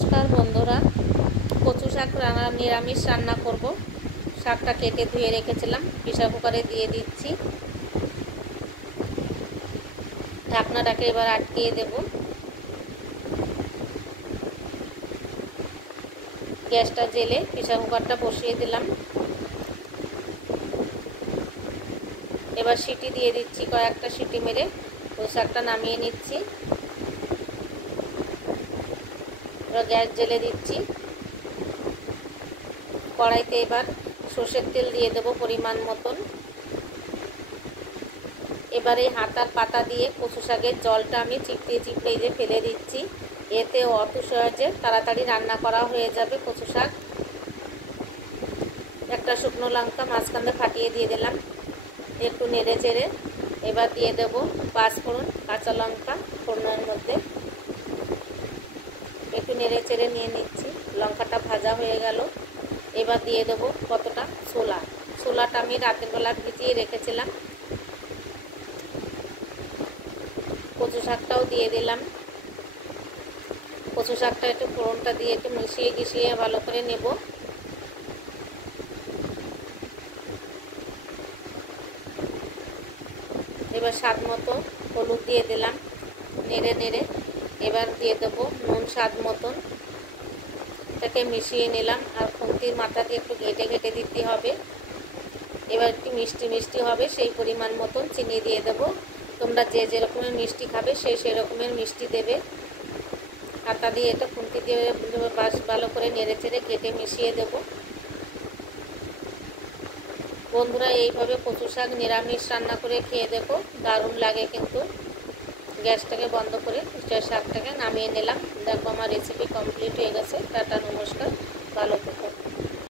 নমস্কার বন্ধুরা, কচু শাক নিরামিষ রান্না করব। শাকটা কেটে ধুয়ে রেখেছিলাম, প্রেসার কুকারে দিয়ে দিচ্ছি। ঢাকনাটাকে এবার আটকিয়ে দেব। গ্যাসটা জেলে প্রেসার কুকারটা বসিয়ে দিলাম। এবার সিটি দিয়ে দিচ্ছি, কয়েকটা সিটি মেরে ওই শাকটা নামিয়ে নিচ্ছি। এবার গ্যাস জেলে দিচ্ছি। কড়াইতে এবার সর্ষের তেল দিয়ে দেবো পরিমাণ মতন। এবারে হাতার পাতা দিয়ে কচু শাকের জলটা আমি চিপড়ে যে ফেলে দিচ্ছি। এতে অত সহজে তাড়াতাড়ি রান্না করা হয়ে যাবে কচু শাক। একটা শুকনো লঙ্কা মাঝখানে ফাটিয়ে দিয়ে দিলাম, একটু নেড়ে চেড়ে এবার দিয়ে দেব পাঁচফোড়ন, কাঁচা লঙ্কা ফোড়নের মধ্যে একটু নেড়ে চেড়ে নিয়ে নিচ্ছি। লঙ্কাটা ভাজা হয়ে গেল। এবার দিয়ে দেব কতটা ছোলাটা আমি রাতের বেলা ভিজিয়ে রেখেছিলাম। কচু শাকটাও দিয়ে দিলাম। কচু শাকটা একটু ফোড়নটা দিয়ে একটু মিশিয়ে ভালো করে নেব। এবার স্বাদ মতো হলুদ দিয়ে দিলাম, নেড়ে এবার দিয়ে দেবো নুন স্বাদ মতন। এটাকে মিশিয়ে নিলাম। আর খুন্তির মাথা দিয়ে একটু ঘেটে দিতে হবে। এবার একটু মিষ্টি হবে, সেই পরিমাণ মতন চিনি দিয়ে দেবো। তোমরা যে রকমের মিষ্টি খাবে সেই রকমের মিষ্টি দেবে। হাতা দিয়ে এটা খুন্তি দিয়ে ভালো করে নেড়ে চেড়ে ঘেটে মিশিয়ে দেব। বন্ধুরা, এইভাবে কচু শাক নিরামিষ রান্না করে খেয়ে দেখো, দারুণ লাগে কিন্তু। গ্যাসটাকে বন্ধ করে শাকটাকে নামিয়ে নিলাম। দেখো আমার রেসিপি কমপ্লিট হয়ে গেছে। টাটা।